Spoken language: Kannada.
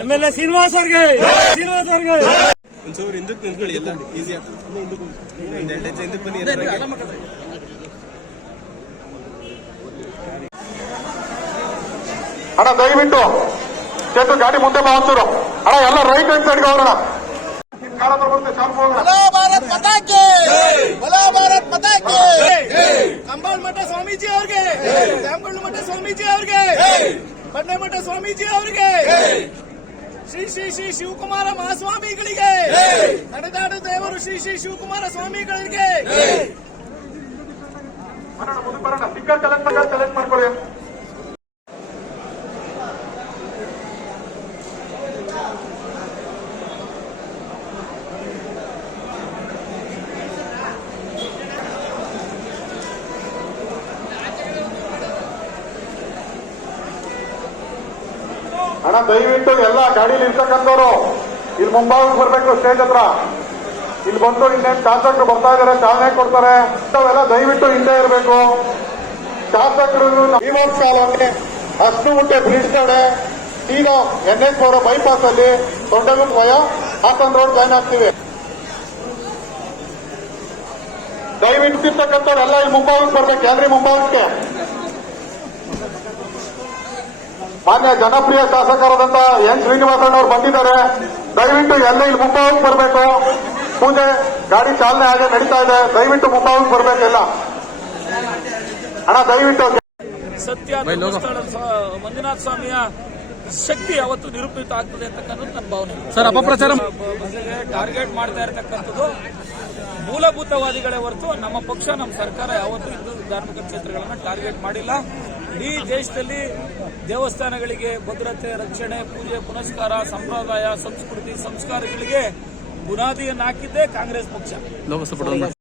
ಎಂ ಎಲ್ ಎ ಶ್ರೀನಿವಾಸ್ ಅವ್ರಿಗೆ! ಶ್ರೀನಿವಾಸ್ ಅವ್ರಿಗೆ! ಒಂಚೂರು ಹಿಂದಕ್ಕೆ ನಿಂತ್ಕೊಳ್ಳಿ ಎಲ್ಲ ಈಸಿ ಆಗ್ತದೆ ಹೆಜ್ಜೆ ಹಿಂದಕ್ಕೆ ಬನ್ನಿ ಅಣ್ಣ ದಯವಿಟ್ಟು ಚೇತು ಗಾಡಿ ಮುಂದೆ ಬಾ ಅಣ್ಣ ಎಲ್ಲ ರೈಟ್ ಹ್ಯಾಂಡ್ ಸೈಡ್ಗೆ ಹೋಗೋಣ. ಕಾಲ ಬರುತ್ತೆ ಚಾಲು ಹೋಗೋಣ. ಮಠ ಸ್ವಾಮೀಜಿ ಅವ್ರಿಗೆ. ಶ್ಯಾಮಗೊಂಡು ಮಠ ಸ್ವಾಮೀಜಿ ಅವ್ರಿಗೆ. ಬಂಡೆ ಮಠ ಸ್ವಾಮೀಜಿ ಅವ್ರಿಗೆ. ಶ್ರೀ ಶ್ರೀ ಶ್ರೀ ಶಿವಕುಮಾರ ಮಹಾಸ್ವಾಮಿಗಳಿಗೆ. ನಡೆದಾಡ ದೇವರು ಶ್ರೀ ಶ್ರೀ ಶಿವಕುಮಾರ ಸ್ವಾಮಿಗಳಿಗೆ. ಅಣ್ಣ, ದಯವಿಟ್ಟು ಎಲ್ಲ ಗಾಡಿಲಿ ಇರ್ತಕ್ಕಂಥವ್ರು ಇಲ್ಲಿ ಮುಂಭಾಗಕ್ಕೆ ಬರ್ಬೇಕು ಸ್ಟೇಜ್ ಹತ್ರ. ಇಲ್ಲಿ ಬಂದು ಇನ್ನೇನು ಶಾಸಕರು ಬರ್ತಾ ಇದಾರೆ, ಚಾಲನೆ ಕೊಡ್ತಾರೆ. ಇಂಥವೆಲ್ಲ ದಯವಿಟ್ಟು ಹಿಂದೆ ಇರಬೇಕು. ಶಾಸಕರು ವಿಮೋಸ್ ಕಾಲೋನಿ ಮುಟ್ಟೆ ಬ್ರಿಡ್ಜ್ ಕಡೆ ಈಗ ಎನ್ ಎಚ್ ಅವರ ಬೈಪಾಸ್ ಅಲ್ಲಿ Doddagunta via, Hassan road join ಆಗ್ತೀವಿ. ದಯವಿಟ್ಟು ಇರ್ತಕ್ಕಂಥವ್ರು ಎಲ್ಲ ಇಲ್ಲಿ ಮುಂಭಾಗಕ್ಕೆ ಬರ್ಬೇಕು ಯಾರೀ ಮುಂಭಾಗಕ್ಕೆ ಮಾನ್ಯ ಜನಪ್ರಿಯ ಶಾಸಕರಾದಂತ ಎನ್ ಶ್ರೀನಿವಾಸಣ್ಣವ್ರು ಬಂದಿದ್ದಾರೆ. ದಯವಿಟ್ಟು ಎಲ್ಲ ಇಲ್ಲಿ ಮುಂಭಾಗಕ್ಕೆ ಬರಬೇಕು. ಮುಂದೆ ಗಾಡಿ ಚಾಲನೆ ಹಾಗೆ ನಡೀತಾ ಇದೆ. ದಯವಿಟ್ಟು ಮುಂಭಾಗಕ್ಕೆ ಬರಬೇಕೆಲ್ಲ ಅಣ್ಣ ದಯವಿಟ್ಟು ಸತ್ಯ ಮಂಜುನಾಥ ಸ್ವಾಮಿಯ ಶಕ್ತಿ ಯಾವತ್ತು ನಿರೂಪಿತ ಆಗ್ತದೆ ಅಂತಕ್ಕಂಥದ್ದು ನನ್ನ ಭಾವನೆ. ಸರ್ ಅಪಪ್ರಚಾರ ಟಾರ್ಗೆಟ್ ಮಾಡ್ತಾ ಇರತಕ್ಕಂಥದ್ದು ಮೂಲಭೂತವಾದಿಗಳೇ ಹೊರತು ನಮ್ಮ ಪಕ್ಷ ನಮ್ಮ ಸರ್ಕಾರ ಯಾವತ್ತೂ ಹಿಂದೂ ಧಾರ್ಮಿಕ ಕ್ಷೇತ್ರಗಳನ್ನು ಟಾರ್ಗೆಟ್ ಮಾಡಿಲ್ಲ. ಇಡೀ ದೇಶದಲ್ಲಿ ದೇವಸ್ಥಾನಗಳಿಗೆ ಭದ್ರತೆ ರಕ್ಷಣೆ ಪೂಜೆ ಪುನಸ್ಕಾರ ಸಂಪ್ರದಾಯ ಸಂಸ್ಕೃತಿ ಸಂಸ್ಕಾರಗಳಿಗೆ ಬುನಾದಿಯನ್ನು ಹಾಕಿದ್ದೇ ಕಾಂಗ್ರೆಸ್ ಪಕ್ಷ.